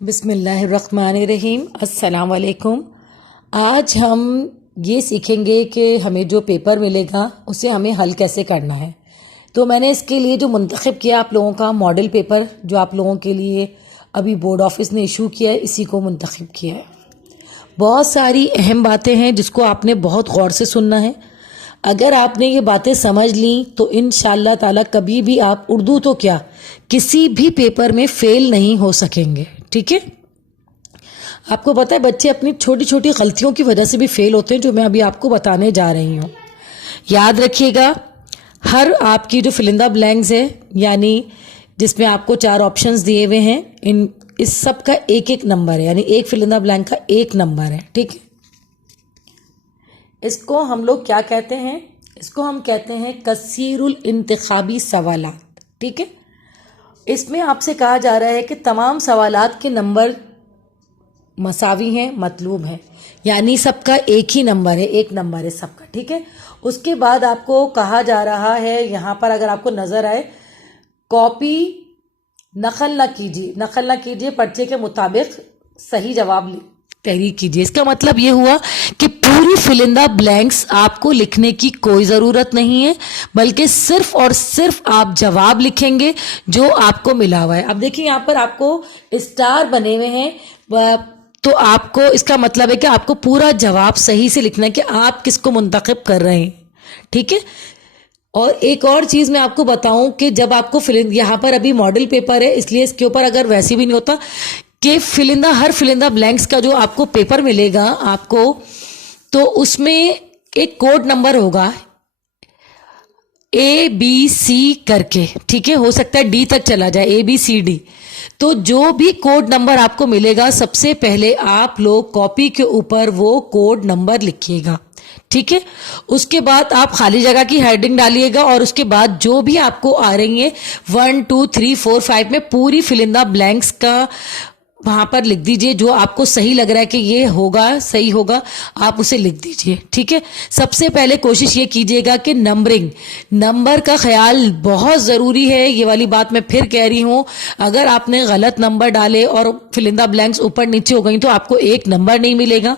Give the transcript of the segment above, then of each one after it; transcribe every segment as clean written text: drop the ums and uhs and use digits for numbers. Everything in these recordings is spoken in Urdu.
بسم اللہ الرحمن الرحیم. السلام علیکم. آج ہم یہ سیکھیں گے کہ ہمیں جو پیپر ملے گا اسے ہمیں حل کیسے کرنا ہے. تو میں نے اس کے لیے جو منتخب کیا آپ لوگوں کا ماڈل پیپر جو آپ لوگوں کے لیے ابھی بورڈ آفس نے ایشو کیا ہے اسی کو منتخب کیا ہے. بہت ساری اہم باتیں ہیں جس کو آپ نے بہت غور سے سننا ہے. اگر آپ نے یہ باتیں سمجھ لیں تو انشاءاللہ تعالیٰ کبھی بھی آپ اردو تو کیا کسی بھی پیپر میں فیل نہیں ہو سکیں گے. ٹھیک ہے. آپ کو پتہ ہے بچے اپنی چھوٹی چھوٹی غلطیوں کی وجہ سے بھی فیل ہوتے ہیں جو میں ابھی آپ کو بتانے جا رہی ہوں. یاد رکھیے گا ہر آپ کی جو فلندہ بلینکس ہے یعنی جس میں آپ کو 4 آپشنز دیے ہوئے ہیں اس سب کا ایک نمبر ہے یعنی ایک فلندہ بلینک کا 1 نمبر ہے. ٹھیک ہے. اس کو ہم لوگ کیا کہتے ہیں؟ اس کو ہم کہتے ہیں کثیر الانتخابی سوالات. ٹھیک ہے. اس میں آپ سے کہا جا رہا ہے کہ تمام سوالات کے نمبر مساوی ہیں مطلوب ہیں یعنی سب کا ایک ہی نمبر ہے 1 نمبر ہے سب کا. ٹھیک ہے. اس کے بعد آپ کو کہا جا رہا ہے یہاں پر اگر آپ کو نظر آئے کاپی نقل نہ کیجیے پرچے کے مطابق صحیح جواب تحریر کیجیے. اس کا مطلب یہ ہوا کہ پوری فلندہ بلینکس آپ کو لکھنے کی کوئی ضرورت نہیں ہے بلکہ صرف اور صرف آپ جواب لکھیں گے جو آپ کو ملا ہوا ہے. اب دیکھیں یہاں پر آپ کو اسٹار بنے ہوئے ہیں تو آپ کو اس کا مطلب ہے کہ آپ کو پورا جواب صحیح سے لکھنا ہے کہ آپ کس کو منتخب کر رہے ہیں. ٹھیک ہے. اور ایک اور چیز میں آپ کو بتاؤں کہ جب آپ کو یہاں پر ابھی ماڈل پیپر ہے اس لیے اس کے اوپر اگر ویسے بھی نہیں ہوتا کہ ہر فلندہ بلینکس کا جو آپ کو پیپر ملے گا آپ کو تو اس میں ایک کوڈ نمبر ہوگا ABC کر کے. ٹھیک ہے. ہو سکتا ہے D تک چلا جائے ABCD. تو جو بھی کوڈ نمبر آپ کو ملے گا سب سے پہلے آپ لوگ کاپی کے اوپر وہ کوڈ نمبر لکھیے گا. ٹھیک ہے. اس کے بعد آپ خالی جگہ کی ہیڈنگ ڈالیے گا اور اس کے بعد جو بھی آپ کو آ رہی ہیں 1 2 3 4 5 میں پوری فلندہ بلینکس کا وہاں پر لکھ دیجئے جو آپ کو صحیح لگ رہا ہے کہ یہ ہوگا صحیح ہوگا آپ اسے لکھ دیجئے. ٹھیک ہے. سب سے پہلے کوشش یہ کیجئے گا کہ نمبر کا خیال بہت ضروری ہے. یہ والی بات میں پھر کہہ رہی ہوں اگر آپ نے غلط نمبر ڈالے اور فلندہ بلینکس اوپر نیچے ہو گئی تو آپ کو 1 نمبر نہیں ملے گا.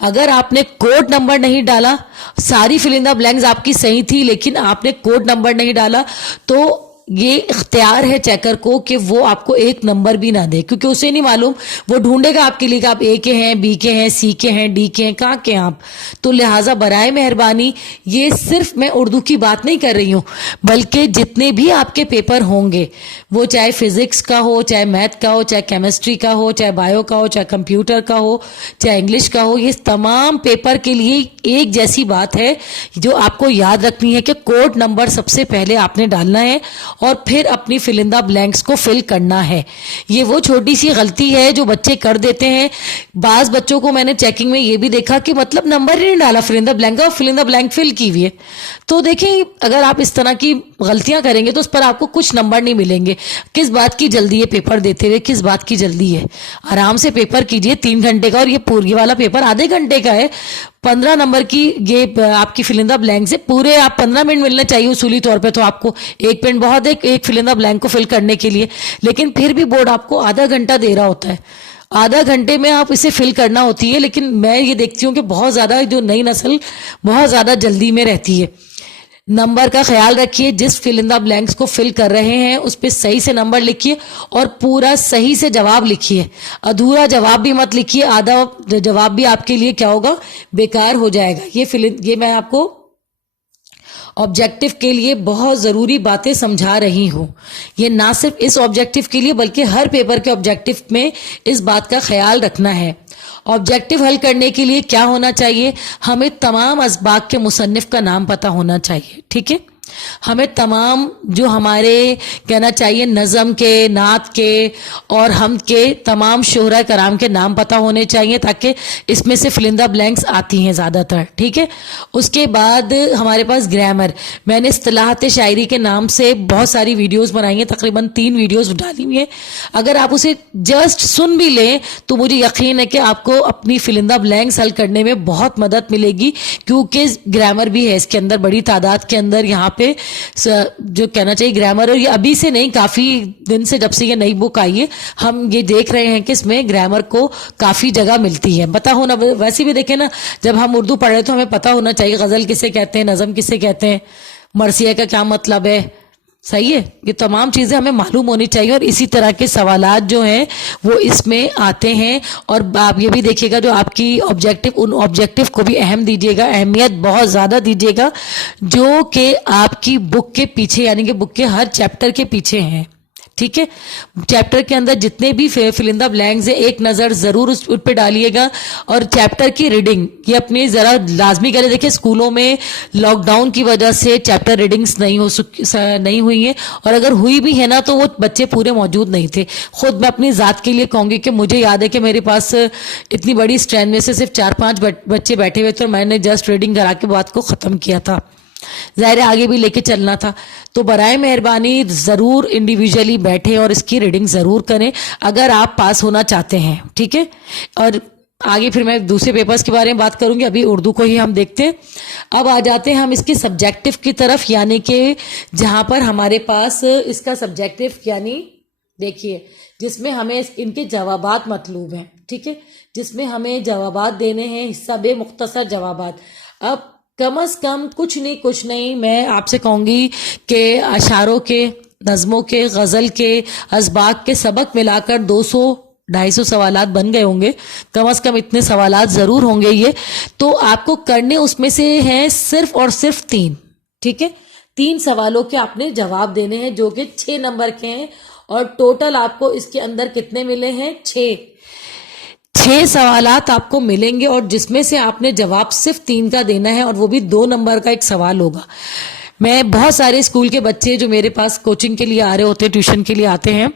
اگر آپ نے کوڈ نمبر نہیں ڈالا ساری فلندہ بلینکس آپ کی صحیح تھی لیکن آپ نے کوڈ نمبر نہیں ڈالا تو یہ اختیار ہے چیکر کو کہ وہ آپ کو 1 نمبر بھی نہ دے کیونکہ اسے نہیں معلوم وہ ڈھونڈے گا آپ کے لیے کہ آپ A کے ہیں B کے ہیں C کے ہیں D کے ہیں کہاں کے ہیں آپ. تو لہٰذا برائے مہربانی یہ صرف میں اردو کی بات نہیں کر رہی ہوں بلکہ جتنے بھی آپ کے پیپر ہوں گے وہ چاہے فزکس کا ہو چاہے میتھ کا ہو چاہے کیمسٹری کا ہو چاہے بایو کا ہو چاہے کمپیوٹر کا ہو چاہے انگلش کا ہو یہ تمام پیپر کے لیے ایک جیسی بات ہے جو آپ کو یاد رکھنی ہے کہ کوڈ نمبر سب سے پہلے آپ نے ڈالنا ہے اور پھر اپنی فلندہ بلینکس کو فل کرنا ہے. یہ وہ چھوٹی سی غلطی ہے جو بچے کر دیتے ہیں. بعض بچوں کو میں نے چیکنگ میں یہ بھی دیکھا کہ مطلب نمبر ہی نہیں ڈالا فلندہ بلینک اور فلندہ بلینک فل کی ہوئی ہے. تو دیکھیں اگر آپ اس طرح کی غلطیاں کریں گے تو اس پر آپ کو کچھ نمبر نہیں ملیں گے. کس بات کی جلدی ہے پیپر دیتے ہوئے کس بات کی جلدی ہے. آرام سے پیپر کیجئے 3 گھنٹے کا اور یہ پوری والا پیپر آدھے گھنٹے کا ہے. 15 نمبر کی یہ آپ کی فلندہ بلینک سے پورے آپ 15 منٹ ملنے چاہیے اصولی طور پہ تو آپ کو 1 منٹ بہت ہے ایک فلندہ بلینک کو فل کرنے کے لیے لیکن پھر بھی بورڈ آپ کو آدھا گھنٹہ دے رہا ہوتا ہے. آدھا گھنٹے میں آپ اسے فل کرنا ہوتی ہے لیکن میں یہ دیکھتی ہوں کہ بہت زیادہ جو نئی نسل بہت زیادہ جلدی میں رہتی ہے. نمبر کا خیال رکھیے جس فلندہ بلینکس کو فل کر رہے ہیں اس پہ صحیح سے نمبر لکھیے اور پورا صحیح سے جواب لکھیے. ادھورا جواب بھی مت لکھیے. آدھا جواب بھی آپ کے لیے کیا ہوگا بیکار ہو جائے گا. یہ میں آپ کو آبجیکٹو کے لیے بہت ضروری باتیں سمجھا رہی ہوں. یہ نہ صرف اس آبجیکٹو کے لیے بلکہ ہر پیپر کے آبجیکٹو میں اس بات کا خیال رکھنا ہے. آبجیکٹو حل کرنے کے لیے کیا ہونا چاہیے ہمیں تمام اسباق کے مصنف کا نام پتہ ہونا چاہیے. ٹھیک ہے. ہمیں تمام جو ہمارے کہنا چاہیے نظم کے نعت کے اور حمد کے تمام شہرا کرام کے نام پتہ ہونے چاہیے تاکہ اس میں سے فلندہ بلینکس آتی ہیں زیادہ تر. ٹھیک ہے. اس کے بعد ہمارے پاس گرامر. میں نے اصطلاحات شاعری کے نام سے بہت ساری ویڈیوز بنائی ہیں تقریباً 3 ویڈیوز ڈالی ہوئی ہیں. اگر آپ اسے جسٹ سن بھی لیں تو مجھے یقین ہے کہ آپ کو اپنی فلندہ بلینکس حل کرنے میں بہت مدد ملے گی کیونکہ گرامر بھی ہے اس کے اندر بڑی تعداد کے اندر. یہاں پہ پہ جو کہنا چاہیے گرامر، اور یہ ابھی سے نہیں، کافی دن سے جب سے یہ نئی بک آئی ہے ہم یہ دیکھ رہے ہیں کہ اس میں گرامر کو کافی جگہ ملتی ہے، پتہ ہونا، ویسے بھی دیکھیں نا جب ہم اردو پڑھ رہے تو ہمیں پتہ ہونا چاہیے غزل کسے کہتے ہیں، نظم کسے کہتے ہیں، مرثیہ کا کیا مطلب ہے، صحیح ہے، یہ تمام چیزیں ہمیں معلوم ہونی چاہیے، اور اسی طرح کے سوالات جو ہیں وہ اس میں آتے ہیں۔ اور آپ یہ بھی دیکھیے گا جو آپ کی آبجیکٹو، ان آبجیکٹو کو بھی اہم دیجیے گا، اہمیت بہت زیادہ دیجیے گا، جو کہ آپ کی بک کے پیچھے، یعنی کہ بک کے ہر چیپٹر کے پیچھے ہیں، ٹھیک ہے۔ چیپٹر کے اندر جتنے بھی فلندہ بلینکس ہیں ایک نظر ضرور اس پہ ڈالیے گا، اور چیپٹر کی ریڈنگ یہ اپنی ذرا لازمی کریں۔ دیکھیں اسکولوں میں لاک ڈاؤن کی وجہ سے چیپٹر ریڈنگس نہیں ہوئی ہیں، اور اگر ہوئی بھی ہے نا تو وہ بچے پورے موجود نہیں تھے۔ خود میں اپنی ذات کے لیے کہوں گی کہ مجھے یاد ہے کہ میرے پاس اتنی بڑی اسٹرینتھ میں سے صرف 4-5 بچے بیٹھے ہوئے تھے، اور میں نے جسٹ ریڈنگ کرا کے بات کو ختم کیا تھا، ظاہر آگے بھی لے کے چلنا تھا۔ تو برائے مہربانی ضرور انڈیویجولی بیٹھیں اور اس کی ریڈنگ ضرور کریں اگر آپ پاس ہونا چاہتے ہیں، ٹھیک ہے۔ اور آگے پھر میں دوسرے پیپرز کے بارے میں بات کروں گی، ابھی اردو کو ہی ہم دیکھتے ہیں۔ اب آ جاتے ہیں ہم اس کے سبجیکٹو کی طرف، یعنی کہ جہاں پر ہمارے پاس اس کا سبجیکٹو، یعنی دیکھیے جس میں ہمیں ان کے جوابات مطلوب ہیں، ٹھیک ہے، جس میں ہمیں جوابات دینے ہیں، حصہ بے مختصر جوابات۔ اب کم از کم کچھ نہیں میں آپ سے کہوں گی کہ اشعاروں کے، نظموں کے، غزل کے، اسباق کے سبق ملا کر 200-250 سوالات بن گئے ہوں گے، کم از کم اتنے سوالات ضرور ہوں گے یہ۔ تو آپ کو کرنے اس میں سے ہیں صرف اور صرف 3، ٹھیک ہے، 3 سوالوں کے آپ نے جواب دینے ہیں جو کہ 6 نمبر کے ہیں، اور ٹوٹل آپ کو اس کے اندر کتنے ملے ہیں؟ 6 سوالات آپ کو ملیں گے، اور جس میں سے آپ نے جواب صرف 3 کا دینا ہے، اور وہ بھی 2 نمبر کا ایک سوال ہوگا۔ میں بہت سارے اسکول کے بچے جو میرے پاس کوچنگ کے لیے آ رہے ہوتے ہیں، ٹیوشن کے لیے آتے ہیں،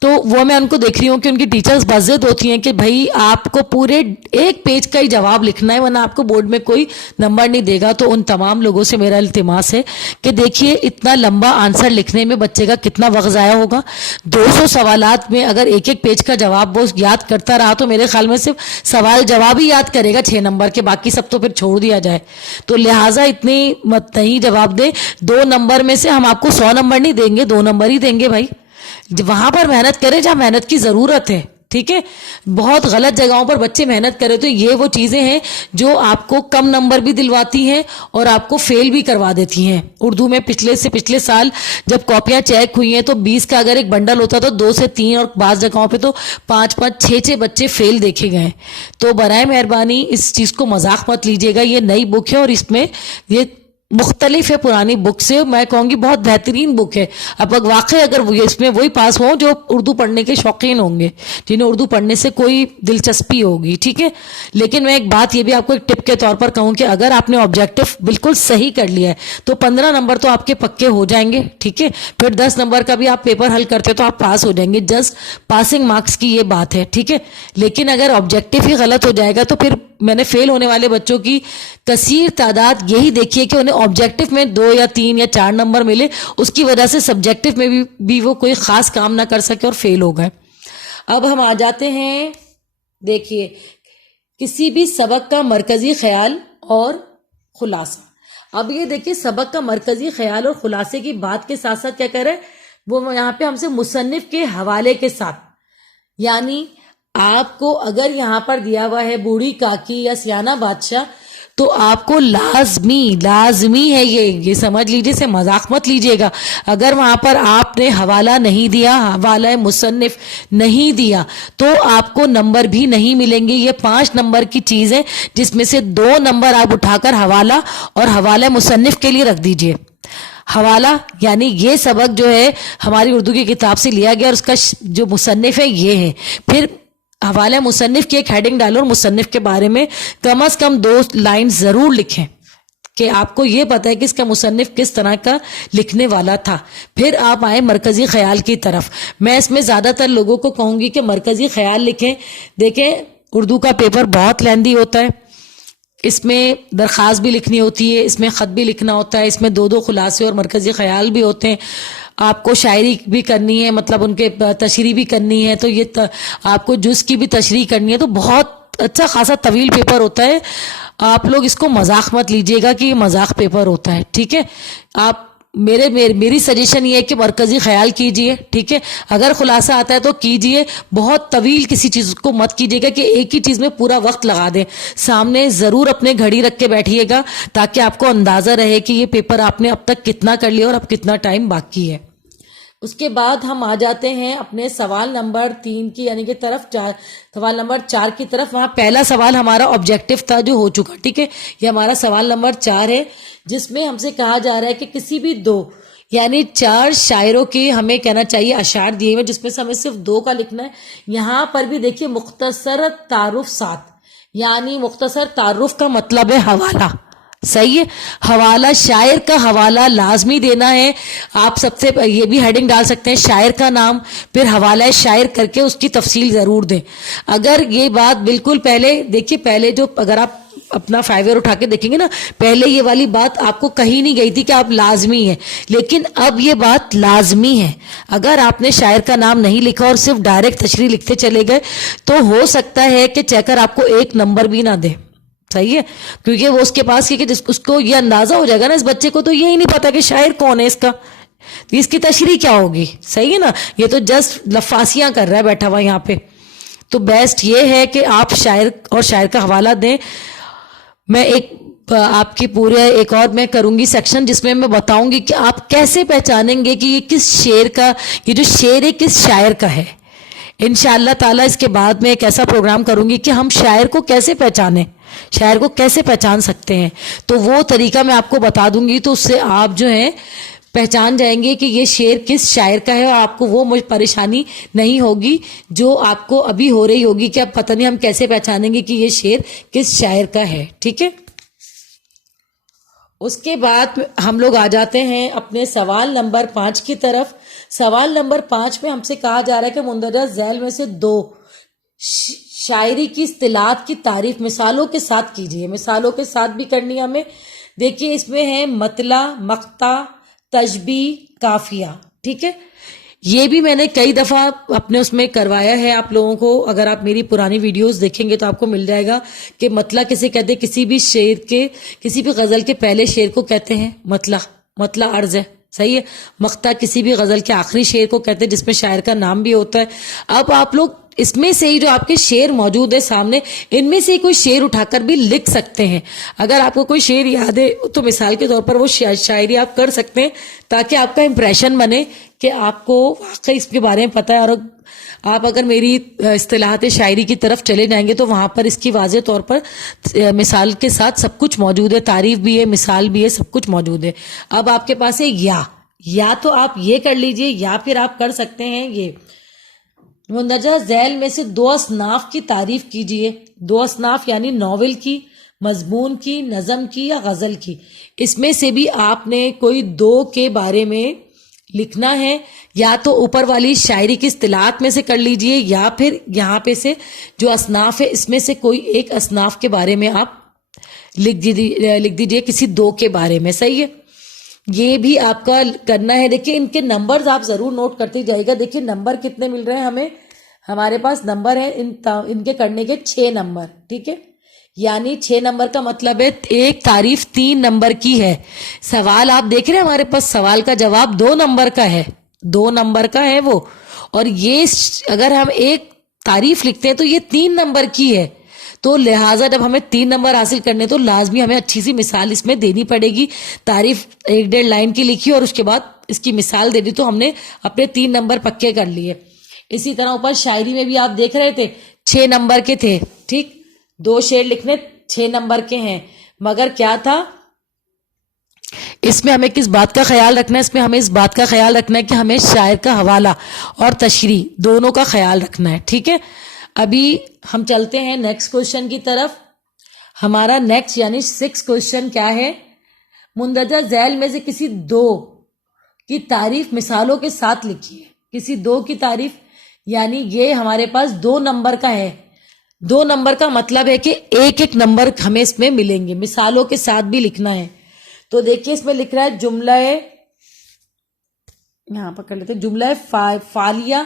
تو وہ میں ان کو دیکھ رہی ہوں کہ ان کی ٹیچرز بضد ہوتی ہیں کہ بھائی آپ کو پورے ایک پیج کا ہی جواب لکھنا ہے ورنہ آپ کو بورڈ میں کوئی نمبر نہیں دے گا۔ تو ان تمام لوگوں سے میرا التماس ہے کہ دیکھیے اتنا لمبا آنسر لکھنے میں بچے کا کتنا وقت ضائع ہوگا۔ 200 سوالات میں اگر ایک ایک پیج کا جواب وہ یاد کرتا رہا تو میرے خیال میں صرف سوال جواب ہی یاد کرے گا 6 نمبر کے، باقی سب تو پھر چھوڑ دیا جائے۔ تو لہٰذا اتنی مت نہیں جواب دے، 2 نمبر میں سے ہم آپ کو 100 نمبر نہیں دیں گے، 2 نمبر ہی دیں گے بھائی۔ وہاں پر محنت کرے جہاں محنت کی ضرورت ہے، ٹھیک ہے۔ بہت غلط جگہوں پر بچے محنت کرے تو یہ وہ چیزیں ہیں جو آپ کو کم نمبر بھی دلواتی ہیں اور آپ کو فیل بھی کروا دیتی ہیں۔ اردو میں پچھلے سال جب کاپیاں چیک ہوئی ہیں تو 20 کا اگر ایک بنڈل ہوتا تو 2 سے 3 اور بعض جگہوں پہ تو 5-5 6 بچے فیل دیکھے گئے۔ تو برائے مہربانی اس چیز کو مذاق مت لیجیے گا، یہ نئی بک ہے اور اس میں یہ مختلف ہے پرانی بک سے، میں کہوں گی بہت بہترین بک ہے۔ اب واقعی اگر اس میں وہی پاس ہوں جو اردو پڑھنے کے شوقین ہوں گے، جنہیں اردو پڑھنے سے کوئی دلچسپی ہوگی، ٹھیک ہے۔ لیکن میں ایک بات یہ بھی آپ کو ایک ٹپ کے طور پر کہوں کہ اگر آپ نے آبجیکٹو بالکل صحیح کر لیا ہے تو 15 نمبر تو آپ کے پکے ہو جائیں گے، ٹھیک ہے۔ پھر 10 نمبر کا بھی آپ پیپر حل کرتے تو آپ پاس ہو جائیں گے، جسٹ پاسنگ مارکس کی یہ بات ہے، ٹھیک ہے۔ لیکن اگر آبجیکٹو ہی غلط ہو جائے گا تو پھر میں نے فیل ہونے والے بچوں کی کثیر تعداد یہی دیکھی ہے کہ انہیں آبجیکٹو میں 2 یا 3 یا 4 نمبر ملے، اس کی وجہ سے سبجیکٹو میں بھی وہ کوئی خاص کام نہ کر سکے اور فیل ہو گئے۔ اب ہم آ جاتے ہیں، دیکھیے کسی بھی سبق کا مرکزی خیال اور خلاصہ۔ اب یہ دیکھیے سبق کا مرکزی خیال اور خلاصے کی بات کے ساتھ ساتھ کیا کہہ رہے ہیں وہ یہاں پہ ہم سے مصنف کے حوالے کے ساتھ، یعنی آپ کو اگر یہاں پر دیا ہوا ہے بوڑھی کاکی یا سیانہ بادشاہ تو آپ کو لازمی ہے یہ سمجھ لیجئے، سے مذاق مت لیجئے گا۔ اگر وہاں پر آپ نے حوالہ نہیں دیا، حوالہ مصنف نہیں دیا تو آپ کو نمبر بھی نہیں ملیں گے۔ یہ 5 نمبر کی چیز ہے جس میں سے 2 نمبر آپ اٹھا کر حوالہ اور حوالہ مصنف کے لیے رکھ دیجئے۔ حوالہ یعنی یہ سبق جو ہے ہماری اردو کی کتاب سے لیا گیا اور اس کا جو مصنف ہے یہ ہے۔ پھر حوالہ مصنف کی ایک ہیڈنگ ڈالو اور مصنف کے بارے میں کم از کم 2 لائن ضرور لکھیں کہ آپ کو یہ پتہ ہے کہ اس کا مصنف کس طرح کا لکھنے والا تھا۔ پھر آپ آئیں مرکزی خیال کی طرف۔ میں اس میں زیادہ تر لوگوں کو کہوں گی کہ مرکزی خیال لکھیں۔ دیکھیں اردو کا پیپر بہت لیندی ہوتا ہے، اس میں درخواست بھی لکھنی ہوتی ہے، اس میں خط بھی لکھنا ہوتا ہے، اس میں 2 خلاصے اور مرکزی خیال بھی ہوتے ہیں، آپ کو شاعری بھی کرنی ہے، مطلب ان کے تشریح بھی کرنی ہے، تو یہ آپ کو جز کی بھی تشریح کرنی ہے، تو بہت اچھا خاصا طویل پیپر ہوتا ہے۔ آپ لوگ اس کو مذاق مت لیجئے گا کہ یہ مذاق پیپر ہوتا ہے، ٹھیک ہے۔ آپ میری سجیشن یہ ہے کہ مرکزی خیال کیجئے، ٹھیک ہے، اگر خلاصہ آتا ہے تو کیجئے، بہت طویل کسی چیز کو مت کیجئے گا کہ ایک ہی چیز میں پورا وقت لگا دیں. سامنے ضرور اپنے گھڑی رکھ کے بیٹھیے گا تاکہ آپ کو اندازہ رہے کہ یہ پیپر آپ نے اب تک کتنا کر لیا اور اب کتنا ٹائم باقی ہے. اس کے بعد ہم آ جاتے ہیں اپنے سوال نمبر 3 کی یعنی کہ طرف، سوال نمبر 4 کی طرف. وہاں پہلا سوال ہمارا آبجیکٹو تھا جو ہو چکا، ٹھیک ہے. یہ ہمارا سوال نمبر 4 ہے جس میں ہم سے کہا جا رہا ہے کہ کسی بھی 2 یعنی 4 شاعروں کے ہمیں کہنا چاہیے اشعار دیے ہوئے جس میں سے ہمیں صرف 2 کا لکھنا ہے. یہاں پر بھی دیکھیے مختصر تعارف ساتھ، یعنی مختصر تعارف کا مطلب ہے حوالہ. صحیح ہے، حوالہ، شاعر کا حوالہ لازمی دینا ہے. آپ سب سے یہ بھی ہیڈنگ ڈال سکتے ہیں شاعر کا نام پھر حوالہ شاعر کر کے اس کی تفصیل ضرور دیں. اگر یہ بات بالکل پہلے دیکھیے، پہلے جو اگر آپ اپنا 5 ایئر اٹھا کے دیکھیں گے نا، پہلے یہ والی بات آپ کو کہیں نہیں گئی تھی کہ آپ لازمی ہے، لیکن اب یہ بات لازمی ہے. اگر آپ نے شاعر کا نام نہیں لکھا اور صرف ڈائریکٹ تشریح لکھتے چلے گئے تو ہو سکتا ہے کہ چیکر آپ کو 1 نمبر بھی نہ دے. صحیح ہے، کیونکہ وہ اس کے پاس اس کو یہ اندازہ ہو جائے گا نا، اس بچے کو تو یہی نہیں پتا کہ شاعر کون ہے، اس کی تشریح کیا ہوگی. صحیح ہے نا، یہ تو جسٹ لفاسیاں کر رہا ہے بیٹھا ہوا یہاں پہ. تو بیسٹ یہ ہے کہ آپ شاعر اور شاعر کا حوالہ دیں. میں آپ کی پورے ایک اور میں کروں گی سیکشن جس میں بتاؤں گی کہ آپ کیسے پہچانیں گے کہ یہ کس شعر کا، یہ جو شعر ہے کس شاعر کا ہے. انشاءاللہ تعالیٰ اس کے بعد میں ایک ایسا پروگرام کروں گی کہ ہم شاعر کو کیسے پہچانیں، شاعر کو کیسے پہچان سکتے ہیں. تو وہ طریقہ میں آپ کو بتا دوں گی، تو اس سے آپ جو ہیں پہچان جائیں گے کہ یہ شعر کس شاعر کا ہے اور آپ کو وہ پریشانی نہیں ہوگی جو آپ کو ابھی ہو رہی ہوگی کہ اب پتہ نہیں ہم کیسے پہچانیں گے کہ یہ شعر کس شاعر کا ہے. ٹھیک ہے، اس کے بعد ہم لوگ آ جاتے ہیں اپنے سوال نمبر 5 کی طرف. سوال نمبر 5 میں ہم سے کہا جا رہا ہے کہ مندرجہ ذیل میں سے 2 شاعری کی اصطلاحات کی تعریف مثالوں کے ساتھ کیجیے. مثالوں کے ساتھ بھی کرنی ہے ہمیں. دیکھیے اس میں ہے مطلع، مقطع، تشبیہ، قافیہ. ٹھیک ہے، یہ بھی میں نے کئی دفعہ اپنے اس میں کروایا ہے آپ لوگوں کو. اگر آپ میری پرانی ویڈیوز دیکھیں گے تو آپ کو مل جائے گا کہ مطلع کسے کہتے ہیں. کسی بھی شعر کے، کسی بھی غزل کے پہلے شعر کو کہتے ہیں مطلع عرض ہے. صحیح ہے، مقطع کسی بھی غزل کے آخری شعر کو کہتے ہیں جس میں شاعر کا نام بھی ہوتا ہے. اب آپ لوگ اس میں سے ہی جو آپ کے شعر موجود ہے سامنے، ان میں سے کوئی شعر اٹھا کر بھی لکھ سکتے ہیں. اگر آپ کو کوئی شعر یاد ہے تو مثال کے طور پر وہ شاعری آپ کر سکتے ہیں تاکہ آپ کا امپریشن بنے کہ آپ کو واقعی اس کے بارے میں پتہ ہے. اور آپ اگر میری اصطلاحات شاعری کی طرف چلے جائیں گے تو وہاں پر اس کی واضح طور پر مثال کے ساتھ سب کچھ موجود ہے، تعریف بھی ہے، مثال بھی ہے، سب کچھ موجود ہے. اب آپ کے پاس ہے یا تو آپ یہ کر لیجئے یا پھر آپ کر سکتے ہیں یہ. مندرجہ ذیل میں سے 2 اصناف کی تعریف کیجئے. 2 اصناف یعنی ناول کی، مضمون کی، نظم کی یا غزل کی. اس میں سے بھی آپ نے کوئی 2 کے بارے میں لکھنا ہے. یا تو اوپر والی شاعری کی اصطلاحات میں سے کر لیجئے یا پھر یہاں پہ سے جو اصناف ہے اس میں سے کوئی ایک اصناف کے بارے میں آپ لکھ دیجئے کسی 2 کے بارے میں. صحیح ہے، یہ بھی آپ کا کرنا ہے. دیکھیں ان کے نمبرز آپ ضرور نوٹ کرتے جائے گا. دیکھیں نمبر کتنے مل رہے ہیں ہمیں، ہمارے پاس نمبر ہے ان کے کرنے کے 6 نمبر. ٹھیک ہے، یعنی 6 نمبر کا مطلب ہے ایک تعریف 3 نمبر کی ہے. سوال آپ دیکھ رہے ہیں ہمارے پاس سوال کا جواب 2 نمبر کا ہے، 2 نمبر کا ہے وہ. اور یہ اگر ہم ایک تعریف لکھتے ہیں تو یہ 3 نمبر کی ہے. تو لہٰذا جب ہمیں 3 نمبر حاصل کرنے تو لازمی ہمیں اچھی سی مثال اس میں دینی پڑے گی. تعریف 1-1.5 لائن کی لکھی اور اس کے بعد اس کی مثال دے دی تو ہم نے اپنے 3 نمبر پکے کر لیے. اسی طرح اوپر شاعری میں بھی آپ دیکھ رہے تھے 6 نمبر کے تھے. ٹھیک، 2 شعر لکھنے 6 نمبر کے ہیں. مگر کیا تھا اس میں ہمیں کس بات کا خیال رکھنا ہے؟ اس میں ہمیں اس بات کا خیال رکھنا ہے کہ ہمیں شاعر کا حوالہ اور تشریح دونوں کا خیال رکھنا ہے. ٹھیک ہے، ابھی ہم چلتے ہیں نیکسٹ کوشچن کی طرف. ہمارا نیکسٹ یعنی 6 کوشچن کیا ہے؟ مندرجہ ذیل میں سے کسی 2 کی تعریف مثالوں کے ساتھ لکھیے. کسی 2 کی تعریف یعنی یہ ہمارے پاس 2 نمبر کا ہے. 2 نمبر کا مطلب ہے کہ ایک نمبر ہمیں اس میں ملیں گے. مثالوں کے ساتھ بھی لکھنا ہے. تو دیکھیے اس میں لکھ رہا ہے جملہ، یہاں پر کر لیتے جملہ فعلیہ،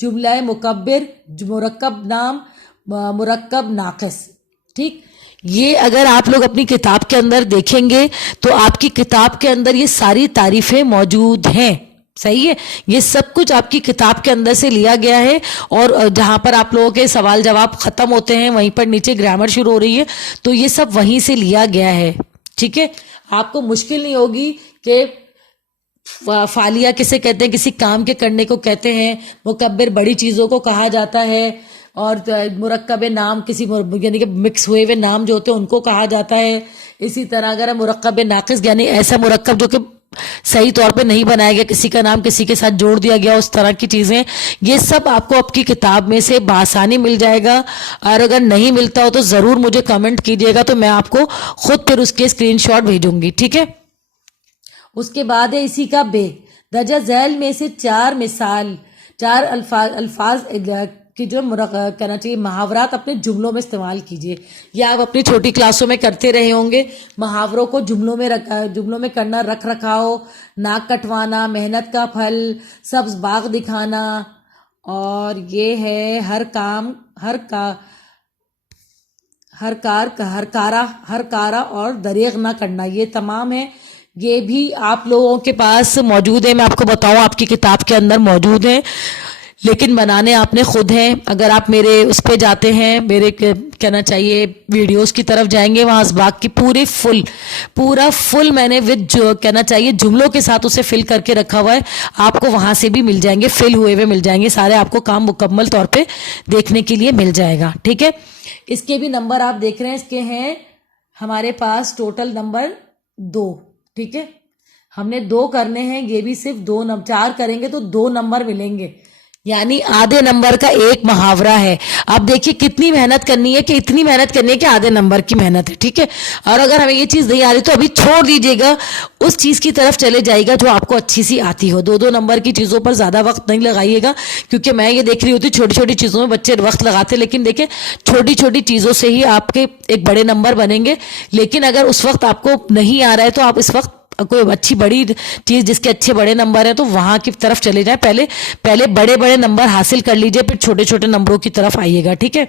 جملہ مکبر، مرکب نام، مرکب ناقص. ٹھیک، یہ اگر آپ لوگ اپنی کتاب کے اندر دیکھیں گے تو آپ کی کتاب کے اندر یہ ساری تعریفیں موجود ہیں. صحیح ہے. یہ سب کچھ آپ کی کتاب کے اندر سے لیا گیا ہے، اور جہاں پر آپ لوگوں کے سوال جواب ختم ہوتے ہیں وہیں پر نیچے گرامر شروع ہو رہی ہے، تو یہ سب وہیں سے لیا گیا ہے. ٹھیک ہے. آپ کو مشکل نہیں ہوگی کہ فالیہ کسے کہتے ہیں، کسی کام کے کرنے کو کہتے ہیں. مکبر بڑی چیزوں کو کہا جاتا ہے، اور مرکب نام کسی یعنی کہ مکس ہوئے ہوئے نام جو ہوتے ہیں ان کو کہا جاتا ہے. اسی طرح اگر مرکب ناقص یعنی ایسا مرکب جو کہ صحیح طور پہ نہیں بنایا گیا، کسی کا نام کسی کے ساتھ جوڑ دیا گیا، اس طرح کی چیزیں، یہ سب آپ کو آپ کی کتاب میں سے بآسانی مل جائے گا. اور اگر نہیں ملتا ہو تو ضرور مجھے کمنٹ کیجیے گا، تو میں آپ کو خود پھر اس کے اسکرین شاٹ بھیجوں گی. ٹھیک ہے. اس کے بعد ہے اسی کا بے. درجہ ذیل میں سے چار الفاظ کی جو کہنا چاہیے محاورات اپنے جملوں میں استعمال کیجیے. یہ آپ اپنی چھوٹی کلاسوں میں کرتے رہے ہوں گے. محاوروں کو جملوں میں کرنا، رکھ رکھاؤ، ناک کٹوانا، محنت کا پھل، سبز باغ دکھانا، اور یہ ہے ہر کارا اور دریغ نہ کرنا. یہ تمام ہے. یہ بھی آپ لوگوں کے پاس موجود ہے. میں آپ کو بتاؤں آپ کی کتاب کے اندر موجود ہیں، لیکن بنانے آپ نے خود ہیں. اگر آپ میرے اس پہ جاتے ہیں، میرے کہنا چاہیے ویڈیوز کی طرف جائیں گے، وہاں اسباق کی پورا فل میں نے جو کہنا چاہیے جملوں کے ساتھ اسے فل کر کے رکھا ہوا ہے. آپ کو وہاں سے بھی مل جائیں گے، فل ہوئے ہوئے مل جائیں گے سارے. آپ کو کام مکمل طور پہ دیکھنے کے لیے مل جائے گا. ٹھیک ہے. اس کے بھی نمبر آپ دیکھ رہے ہیں، اس کے ہیں ہمارے پاس ٹوٹل نمبر 2. ٹھیک ہے. ہم نے 2 کرنے ہیں، یہ بھی صرف 4 کریں گے تو 2 نمبر ملیں گے، یعنی آدھے نمبر کا ایک محاورہ ہے. اب دیکھیے کتنی محنت کرنی ہے، کہ اتنی محنت کرنی ہے کہ آدھے نمبر کی محنت ہے. ٹھیک ہے. اور اگر ہمیں یہ چیز نہیں آ رہی تو ابھی چھوڑ دیجیے گا، اس چیز کی طرف چلے جائے گا جو آپ کو اچھی سی آتی ہو. 2 نمبر کی چیزوں پر زیادہ وقت نہیں لگائیے گا، کیونکہ میں یہ دیکھ رہی ہوتی چھوٹی چھوٹی چیزوں میں بچے وقت لگاتے، لیکن دیکھیں چھوٹی چھوٹی چیزوں سے ہی آپ کے ایک بڑے نمبر بنیں گے. لیکن اگر اس وقت آپ کو نہیں آ رہا ہے تو آپ اس وقت کوئی اچھی بڑی چیز جس کے اچھے بڑے نمبر ہیں تو وہاں کی طرف چلے جائیں. پہلے بڑے نمبر حاصل کر لیجئے، پھر چھوٹے چھوٹے نمبروں کی طرف آئیے گا. ٹھیک ہے.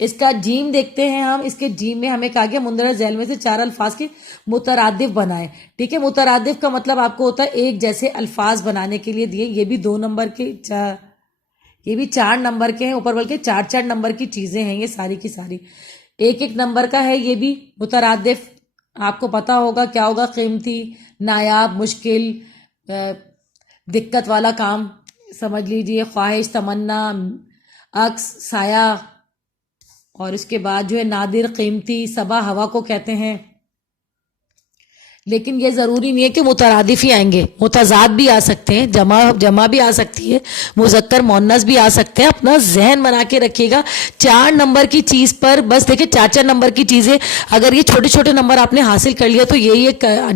اس کا جیم دیکھتے ہیں ہم. اس کے جیم میں ہمیں کہا گیا مندرجہ ذیل میں سے 4 الفاظ کی مترادف بنائے. ٹھیک ہے. مترادف کا مطلب آپ کو ہوتا ہے ایک جیسے الفاظ بنانے کے لیے دیے. یہ بھی 2 نمبر کے، یہ بھی 4 نمبر کے ہیں. اوپر بلکہ 4 نمبر کی چیزیں ہیں یہ ساری کی ساری. ایک نمبر کا ہے یہ بھی مترادف. آپ کو پتا ہوگا کیا ہوگا. قیمتی، نایاب، مشکل، دقت والا کام سمجھ لیجئے، خواہش، تمنا، عکس، سایہ، اور اس کے بعد جو ہے نادر، قیمتی، صبا ہوا کو کہتے ہیں. لیکن یہ ضروری نہیں ہے کہ مترادف ہی آئیں گے، متضاد بھی آ سکتے ہیں، جمع بھی آ سکتی ہے، مذکر مؤنث بھی آ سکتے ہیں. اپنا ذہن بنا کے رکھیے گا. 4 نمبر کی چیز پر بس دیکھیں 4 نمبر کی چیزیں اگر یہ چھوٹے چھوٹے نمبر آپ نے حاصل کر لیا تو یہی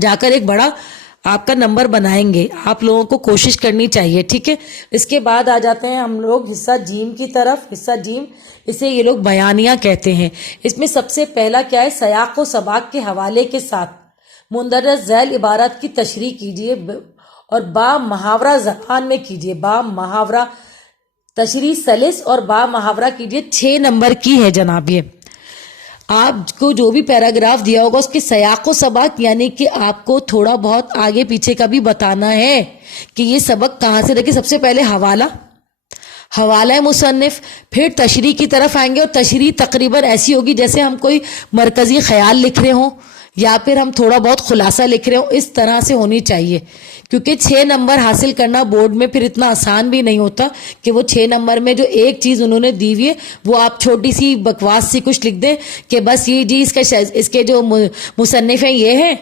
جا کر ایک بڑا آپ کا نمبر بنائیں گے. آپ لوگوں کو کوشش کرنی چاہیے. ٹھیک ہے. اس کے بعد آ جاتے ہیں ہم لوگ حصہ جیم کی طرف. حصہ جیم اسے یہ لوگ بیانیہ کہتے ہیں. اس میں سب سے پہلا کیا ہے، سیاق و سباق کے حوالے کے ساتھ مندرجہ ذیل عبارت کی تشریح کیجیے اور با محاورہ زبان میں کیجیے. با محاورہ تشریح سلس اور با محاورہ کیجیے. 6 نمبر کی ہے جناب. یہ آپ کو جو بھی پیراگراف دیا ہوگا اس کے سیاق و سباق یعنی کہ آپ کو تھوڑا بہت آگے پیچھے کا بھی بتانا ہے کہ یہ سبق کہاں سے. دیکھیں سب سے پہلے حوالہ مصنف، پھر تشریح کی طرف آئیں گے، اور تشریح تقریباً ایسی ہوگی جیسے ہم کوئی مرکزی خیال لکھ رہے ہوں یا پھر ہم تھوڑا بہت خلاصہ لکھ رہے ہوں. اس طرح سے ہونی چاہیے، کیونکہ 6 نمبر حاصل کرنا بورڈ میں پھر اتنا آسان بھی نہیں ہوتا کہ وہ 6 نمبر میں جو ایک چیز انہوں نے دی ہوئی ہے وہ آپ چھوٹی سی بکواس سی کچھ لکھ دیں کہ بس یہ جی اس کے جو مصنف ہیں یہ ہیں،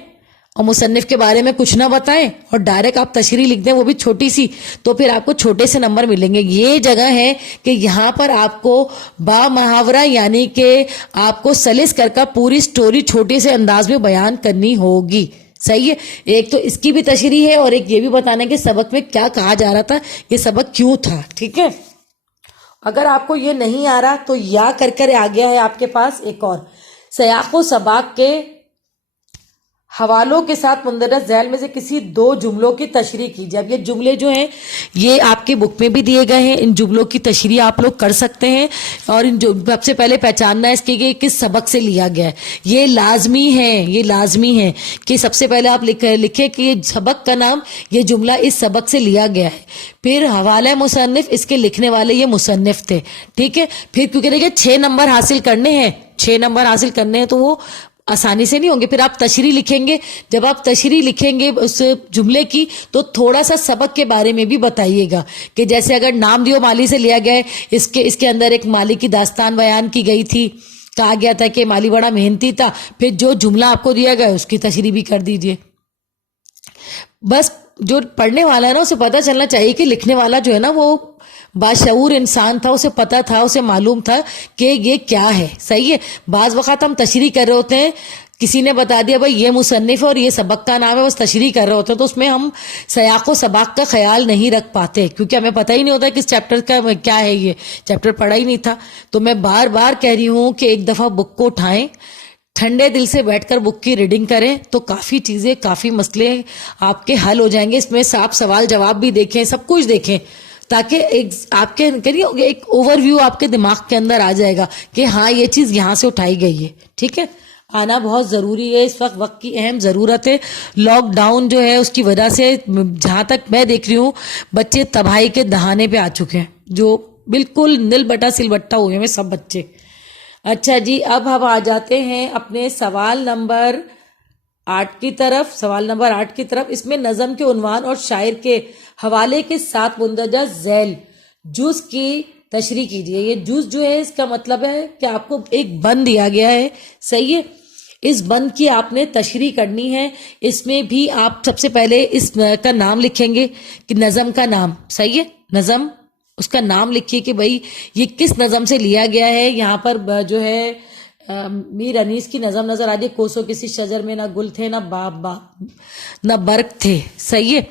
اور مصنف کے بارے میں کچھ نہ بتائیں اور ڈائریکٹ آپ تشریح لکھ دیں وہ بھی چھوٹی سی، تو پھر آپ کو چھوٹے سے نمبر ملیں گے. یہ جگہ ہے کہ یہاں پر آپ کو با محاورہ یعنی کہ آپ کو سلس کر پوری سٹوری چھوٹے سے انداز میں بیان کرنی ہوگی. صحیح ہے. ایک تو اس کی بھی تشریح ہے اور ایک یہ بھی بتانا ہے کہ سبق میں کیا کہا جا رہا تھا، یہ سبق کیوں تھا. ٹھیک ہے. اگر آپ کو یہ نہیں آ رہا تو یا کر آ گیا ہے آپ کے پاس ایک اور سیاق و سباق کے حوالوں کے ساتھ مندرجہ ذیل میں سے کسی دو جملوں کی تشریح کیجیے. اب یہ جملے جو ہیں یہ آپ کے بک میں بھی دیے گئے ہیں. ان جملوں کی تشریح آپ لوگ کر سکتے ہیں. اور ان سب سے پہلے پہچاننا ہے اس کے کہ کس سبق سے لیا گیا ہے. یہ لازمی ہے کہ سب سے پہلے آپ لکھیں کہ یہ سبق کا نام، یہ جملہ اس سبق سے لیا گیا ہے. پھر حوالہ مصنف، اس کے لکھنے والے یہ مصنف تھے. ٹھیک ہے. پھر کیونکہ دیکھیے 6 نمبر حاصل کرنے ہیں تو وہ آسانی سے نہیں ہوں گے. پھر آپ تشریح لکھیں گے. جب آپ تشریح لکھیں گے اس جملے کی تو تھوڑا سا سبق کے بارے میں بھی بتائیے گا کہ جیسے اگر نام دیو مالی سے لیا گیا ہے، اس کے اندر ایک مالی کی داستان بیان کی گئی تھی، کہا گیا تھا کہ مالی بڑا محنتی تھا. پھر جو جملہ آپ کو دیا گیا ہے اس کی تشریح بھی کر دیجئے. بس جو پڑھنے والا ہے نا اسے پتہ چلنا چاہیے کہ لکھنے والا جو ہے نا وہ باشعور انسان تھا، اسے پتا تھا، اسے معلوم تھا کہ یہ کیا ہے. صحیح ہے. بعض وقت ہم تشریح کر رہے ہوتے ہیں، کسی نے بتا دیا بھائی یہ مصنف ہے اور یہ سبق کا نام ہے، بس تشریح کر رہے ہوتے ہیں تو اس میں ہم سیاق و سباق کا خیال نہیں رکھ پاتے کیونکہ ہمیں پتہ ہی نہیں ہوتا کہ اس چیپٹر کا کیا ہے. یہ چیپٹر پڑھا ہی نہیں تھا. تو میں بار بار کہہ رہی ہوں کہ ایک دفعہ بک کو اٹھائیں، ٹھنڈے دل سے بیٹھ کر بک کی ریڈنگ کریں تو کافی چیزیں، کافی مسئلے آپ کے حل ہو جائیں گے. اس میں صاف سوال جواب بھی دیکھیں، سب کچھ دیکھیں تاکہ آپ کے ایک اوور ویو آپ کے دماغ کے اندر آ جائے گا کہ ہاں یہ چیز یہاں سے اٹھائی گئی ہے. ٹھیک ہے. آنا بہت ضروری ہے. اس وقت کی اہم ضرورت ہے. لاک ڈاؤن جو ہے اس کی وجہ سے جہاں تک میں دیکھ رہی ہوں بچے تباہی کے دہانے پہ آ چکے ہیں، جو بالکل نل بٹا سل بٹا ہوئے ہیں سب بچے. اچھا جی، اب ہم آ جاتے ہیں اپنے سوال نمبر 8 کی طرف. اس میں نظم کے عنوان اور شاعر کے حوالے کے ساتھ مندرجہ ذیل جز کی تشریح کیجیے. یہ جز جو ہے اس کا مطلب ہے کہ آپ کو ایک بند دیا گیا ہے. صحیح ہے. اس بند کی آپ نے تشریح کرنی ہے. اس میں بھی آپ سب سے پہلے اس کا نام لکھیں گے کہ نظم کا نام. صحیح ہے. نظم، اس کا نام لکھیے کہ بھائی یہ کس نظم سے لیا گیا ہے. یہاں پر جو ہے میر انیس کی نظم نظر آ رہی ہے. کوسو کسی شجر میں نہ گل تھے نہ نہ برگ تھے. صحیح ہے.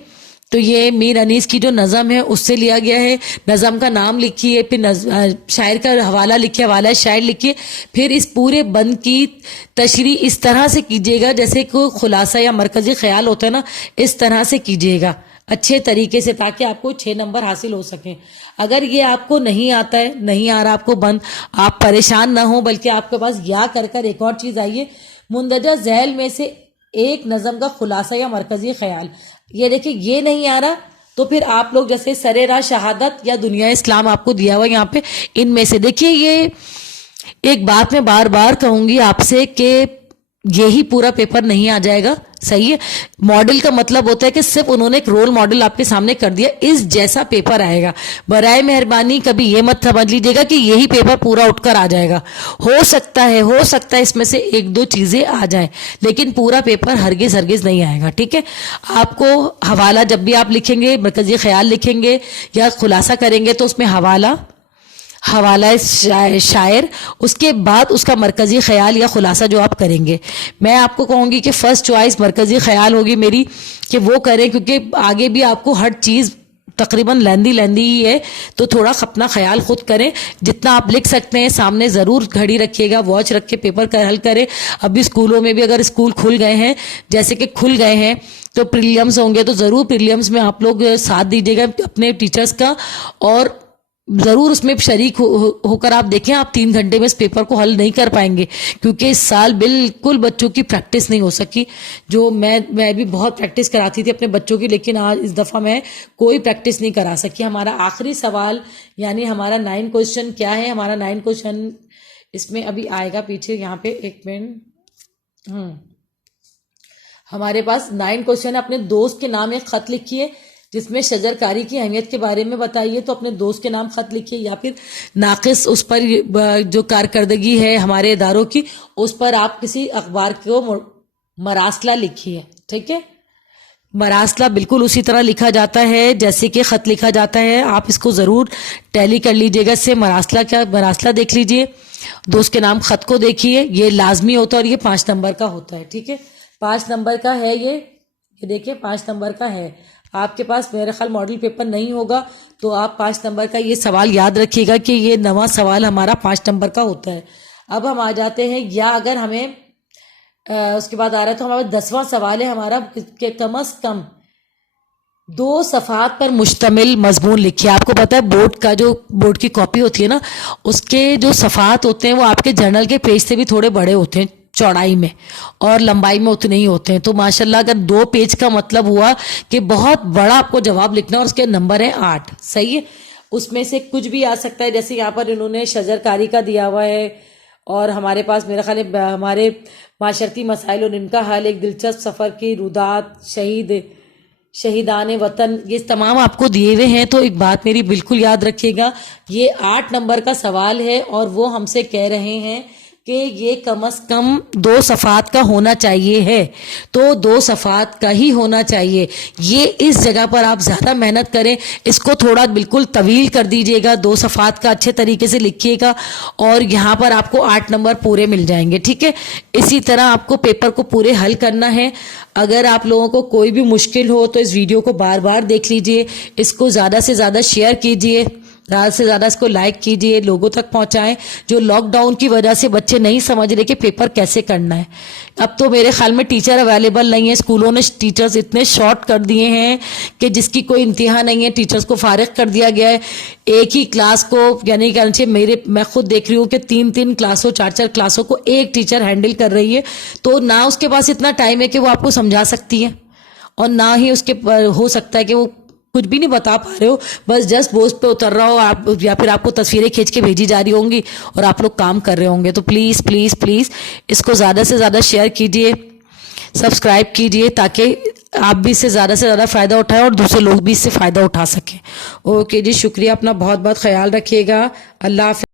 تو یہ میر انیس کی جو نظم ہے اس سے لیا گیا ہے. نظم کا نام لکھیے، پھر شاعر کا حوالہ لکھیے، حوالہ شاعر لکھیے. پھر اس پورے بند کی تشریح اس طرح سے کیجیے گا جیسے کوئی خلاصہ یا مرکزی خیال ہوتا ہے نا، اس طرح سے کیجیے گا اچھے طریقے سے تاکہ آپ کو 6 نمبر حاصل ہو سکیں. اگر یہ آپ کو نہیں آتا ہے، نہیں آ رہا آپ کو بند، آپ پریشان نہ ہوں، بلکہ آپ کے پاس یا کر ایک اور چیز آئیے، مندرجہ ذیل میں سے ایک نظم کا خلاصہ یا مرکزی خیال. یہ دیکھیں یہ نہیں آ رہا تو پھر آپ لوگ جیسے سرے راہ شہادت یا دنیا اسلام آپ کو دیا ہوا یہاں پہ، ان میں سے دیکھیے. یہ ایک بات میں بار بار کہوں گی آپ سے کہ یہی پورا پیپر نہیں آ جائے گا. صحیح ہے. ماڈل کا مطلب ہوتا ہے کہ صرف انہوں نے ایک رول ماڈل آپ کے سامنے کر دیا، اس جیسا پیپر آئے گا. برائے مہربانی کبھی یہ مت سمجھ لیجیے گا کہ یہی پیپر پورا اٹھ کر آ جائے گا. ہو سکتا ہے اس میں سے 1-2 چیزیں آ جائیں، لیکن پورا پیپر ہرگز نہیں آئے گا. ٹھیک ہے. آپ کو حوالہ جب بھی آپ لکھیں گے، مرکزی خیال لکھیں گے یا خلاصہ کریں گے تو اس میں حوالہ شاعر، اس کے بعد اس کا مرکزی خیال یا خلاصہ جو آپ کریں گے. میں آپ کو کہوں گی کہ فرسٹ چوائس مرکزی خیال ہوگی میری کہ وہ کریں، کیونکہ آگے بھی آپ کو ہر چیز تقریباً لیندی ہی ہے تو تھوڑا اپنا خیال خود کریں. جتنا آپ لکھ سکتے ہیں سامنے ضرور گھڑی رکھیے گا، واچ رکھ کے پیپر کا حل کریں. ابھی اسکولوں میں بھی اگر اسکول کھل گئے ہیں، جیسے کہ کھل گئے ہیں تو پریلیمز ہوں گے تو ضرور پریلیمز میں آپ لوگ ساتھ دیجیے گا اپنے ٹیچرز کا، اور ضرور اس میں شریک ہو کر آپ دیکھیں. آپ 3 گھنٹے میں اس پیپر کو حل نہیں کر پائیں گے کیونکہ اس سال بالکل بچوں کی پریکٹس نہیں ہو سکی. جو میں بھی بہت پریکٹس کراتی تھی اپنے بچوں کی، لیکن آج اس دفعہ میں کوئی پریکٹس نہیں کرا سکی. ہمارا آخری سوال یعنی ہمارا 9 کوشچن کیا ہے؟ ہمارا 9 کوشچن اس میں ابھی آئے گا پیچھے، یہاں پہ ایک منٹ. ہمارے پاس 9 کوشچن. اپنے دوست کے نام ایک خط لکھیے جس میں شجر کاری کی اہمیت کے بارے میں بتائیے. تو اپنے دوست کے نام خط لکھیے یا پھر ناقص اس پر جو کارکردگی ہے ہمارے اداروں کی، اس پر آپ کسی اخبار کو مراسلہ لکھیے. ٹھیک ہے. مراسلہ بالکل اسی طرح لکھا جاتا ہے جیسے کہ خط لکھا جاتا ہے. آپ اس کو ضرور ٹیلی کر لیجئے گا. اس سے مراسلہ دیکھ لیجئے، دوست کے نام خط کو دیکھیے. یہ لازمی ہوتا ہے اور یہ 5 نمبر کا ہوتا ہے. ٹھیک ہے. 5 نمبر کا ہے یہ دیکھیں 5 نمبر کا ہے. آپ کے پاس میرے خیال ماڈل پیپر نہیں ہوگا تو آپ 5 نمبر کا یہ سوال یاد رکھیے گا کہ یہ نواں سوال ہمارا 5 نمبر کا ہوتا ہے. اب ہم آ جاتے ہیں، یا اگر ہمیں اس کے بعد آ رہا ہے تو ہمارا 10واں سوال ہے ہمارا کہ کم از کم 2 صفحات پر مشتمل مضمون لکھیے. آپ کو پتا ہے بورڈ کی کاپی ہوتی ہے نا، اس کے جو صفحات ہوتے ہیں وہ آپ کے جرنل کے پیج سے بھی تھوڑے بڑے ہوتے ہیں چوڑائی میں، اور لمبائی میں اتنے ہی ہوتے ہیں. تو ماشاءاللہ اگر 2 پیج کا مطلب ہوا کہ بہت بڑا آپ کو جواب لکھنا ہے، اور اس کے نمبر ہیں 8. صحیح ہے. اس میں سے کچھ بھی آ سکتا ہے، جیسے یہاں پر انہوں نے شجرکاری کا دیا ہوا ہے، اور ہمارے پاس میرا خیال ہے ہمارے معاشرتی مسائل اور ان کا حل، ایک دلچسپ سفر کی رودات، شہیدان وطن، یہ تمام آپ کو دیے ہوئے ہیں. تو ایک بات میری بالکل یاد رکھیے گا، یہ 8 نمبر کا سوال ہے، اور وہ ہم سے کہہ رہے ہیں کہ یہ کم از کم 2 صفحات کا ہونا چاہیے ہے. تو 2 صفحات کا ہی ہونا چاہیے. یہ اس جگہ پر آپ زیادہ محنت کریں، اس کو تھوڑا بالکل طویل کر دیجئے گا، 2 صفحات کا اچھے طریقے سے لکھیے گا، اور یہاں پر آپ کو 8 نمبر پورے مل جائیں گے. ٹھیک ہے. اسی طرح آپ کو پیپر کو پورے حل کرنا ہے. اگر آپ لوگوں کو کوئی بھی مشکل ہو تو اس ویڈیو کو بار بار دیکھ لیجئے، اس کو زیادہ سے زیادہ شیئر کیجئے، زیادہ سے زیادہ اس کو لائک کیجئے، لوگوں تک پہنچائیں. جو لاک ڈاؤن کی وجہ سے بچے نہیں سمجھ رہے کہ پیپر کیسے کرنا ہے. اب تو میرے خیال میں ٹیچر اویلیبل نہیں ہے، اسکولوں نے ٹیچرز اتنے شارٹ کر دیے ہیں کہ جس کی کوئی انتہا نہیں ہے. ٹیچرز کو فارغ کر دیا گیا ہے. ایک ہی کلاس کو، یعنی کہ میں خود دیکھ رہی ہوں کہ 3 کلاسوں 4 کلاسوں کو ایک ٹیچر ہینڈل کر رہی ہے. تو نہ اس کے پاس اتنا ٹائم ہے کہ وہ آپ کو سمجھا سکتی ہے، اور نہ ہی اس کے ہو سکتا ہے کہ وہ کچھ بھی نہیں بتا پا رہے ہو، بس جسٹ بورڈ پہ اتر رہا ہو آپ، یا پھر آپ کو تصویریں کھینچ کے بھیجی جا رہی ہوں گی اور آپ لوگ کام کر رہے ہوں گے. تو پلیز پلیز پلیز اس کو زیادہ سے زیادہ شیئر کیجئے، سبسکرائب کیجئے، تاکہ آپ بھی اس سے زیادہ فائدہ اٹھائیں اور دوسرے لوگ بھی اس سے فائدہ اٹھا سکیں. اوکے جی، شکریہ. اپنا بہت بہت خیال رکھیے گا. اللہ حافظ.